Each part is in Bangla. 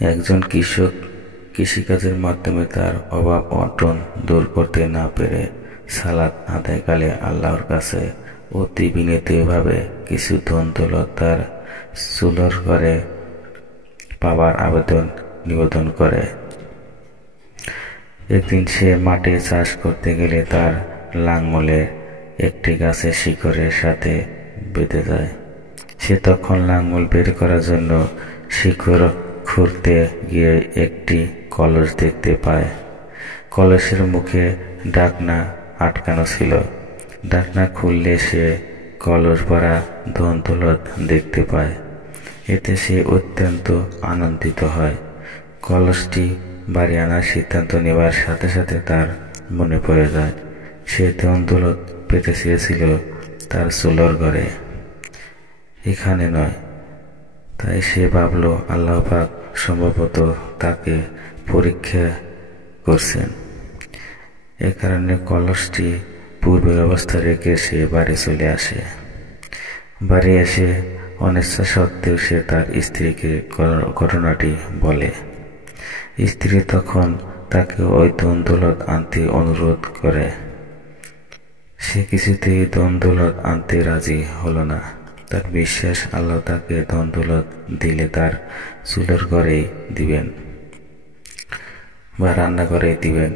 একজন কৃষক কৃষিকাজের মাধ্যমে তার অভাব অনটন দূর করতে না পেরে সালাত আদায়কালে আল্লাহর কাছে অতি বিনীতভাবে কিছু ধন দৌলত তার চুলোর ঘরে পাবার নিবেদন করে। একদিন সে মাঠে চাষ করতে গেলে তার লাঙলের একটি গাছের শিকড়ের সাথে বেঁধে যায়। সে তখন লাঙল বের করার জন্য শিকড় খুঁড়তে গিয়ে একটি কলস দেখতে পায়। কলসের মুখে ঢাকনা আটকানো ছিল। ঢাকনা খুললে সে কলস ভরা ধন দৌলত দেখতে পায়। এতে সে অত্যন্ত আনন্দিত হয়। কলসটি বাড়ি আনার সিদ্ধান্ত নেবার সাথে সাথে তার মনে পড়ে যায় সে ধন দৌলত পেতে চেয়েছিল তার চুলোর ঘরে, এখানে নয়। তাই সে ভাবল আল্লাহ পাক সম্ভবত তাকে পরীক্ষা করছেন। এ কারণে কলসটি পূর্বের অবস্থা রেখে সে বাড়ি চলে আসে। বাড়ি এসে অনিচ্ছা সত্ত্বেও সে তার স্ত্রীকে ঘটনাটি বলে। স্ত্রী তখন তাকে ওই ধন দৌলত আনতে অনুরোধ করে। সে কিছুতেই ধন দৌলত আনতে রাজি হলো না। তার বিশ্বাস আল্লাহ তাকে ধন দৌলত দিলে তার চুলোর ঘরেই দিবেন বা রান্নাঘরেই দিবেন।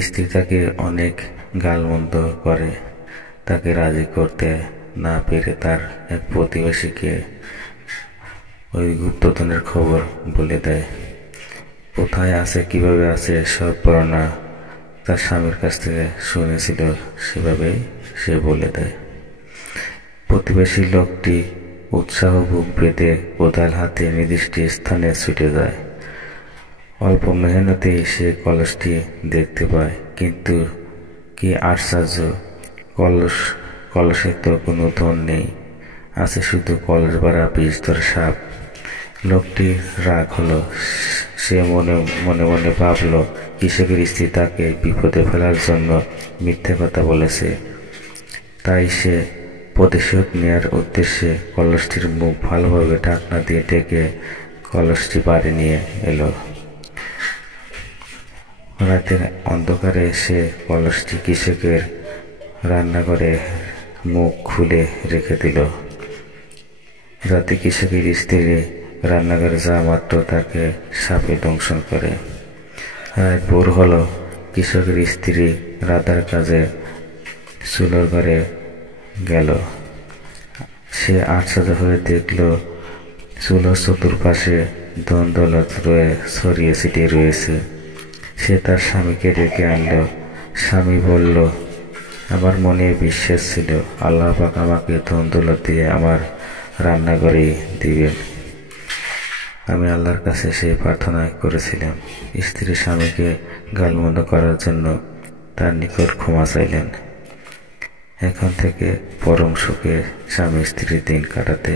স্ত্রী তাকে অনেক গালমন্দ করে। তাকে রাজি করতে না পেরে তার এক প্রতিবেশীকে ওই গুপ্তধনের খবর বলে দেয়। কোথায় আছে, কিভাবে আছে সব বর্ণনা তার স্বামীর কাছ থেকে শুনেছিল, সেভাবেই সে বলে দেয়। প্রতিবেশী লোকটি উৎসাহ বুক বেঁধে কোদাল হাতে নির্দিষ্ট স্থানে ছুটে যায়। অল্প মেহনতেই সে কলসটি দেখতে পায়। কিন্তু কি আশ্চর্য, কলসে তো কোনো ধন নেই, আছে শুধু কলস ভরা বিষধর সাপ। লোকটি রাগ হলো। সে মনে মনে ভাবল কৃষকের স্ত্রী তাকে বিপদে ফেলার জন্য মিথ্যে কথা বলেছে। তাই সে প্রতিশোধ নেয়ার উদ্দেশ্যে কলসটির মুখ ভালোভাবে ঢাকনা দিয়ে ঢেকে কলসটি বাড়ি নিয়ে এলো। রাতের অন্ধকারে সে কলসটি কৃষকের রান্নাঘরে মুখ খুলে রেখে দিল। রাতে কৃষকের স্ত্রী রান্নাঘরে যাওয়া মাত্র তাকে সাপে দংশন করে। রাত ভোর হলো। কৃষকের স্ত্রী রাধার কাজে চুলোর ঘরে গেল। সে আশ্চর্য হয়ে দেখল চুলোর চতুর্পাশে ধন দৌলত ছড়িয়ে ছিটিয়ে রয়েছে। সে তার স্বামীকে ডেকে আনল। স্বামী বলল, আমার মনে বিশ্বাস ছিল আল্লাহ পাক আমাকে ধন দৌলত দিয়ে আমার রান্নাঘরেই দিবেন। আমি আল্লাহর কাছে সেই প্রার্থনা করেছিলাম। স্ত্রী স্বামীকে গালমন্দ করার জন্য তার নিকট ক্ষমা চাইলেন। এখন থেকে পরম সুখে স্বামী স্ত্রীর দিন কাটাতে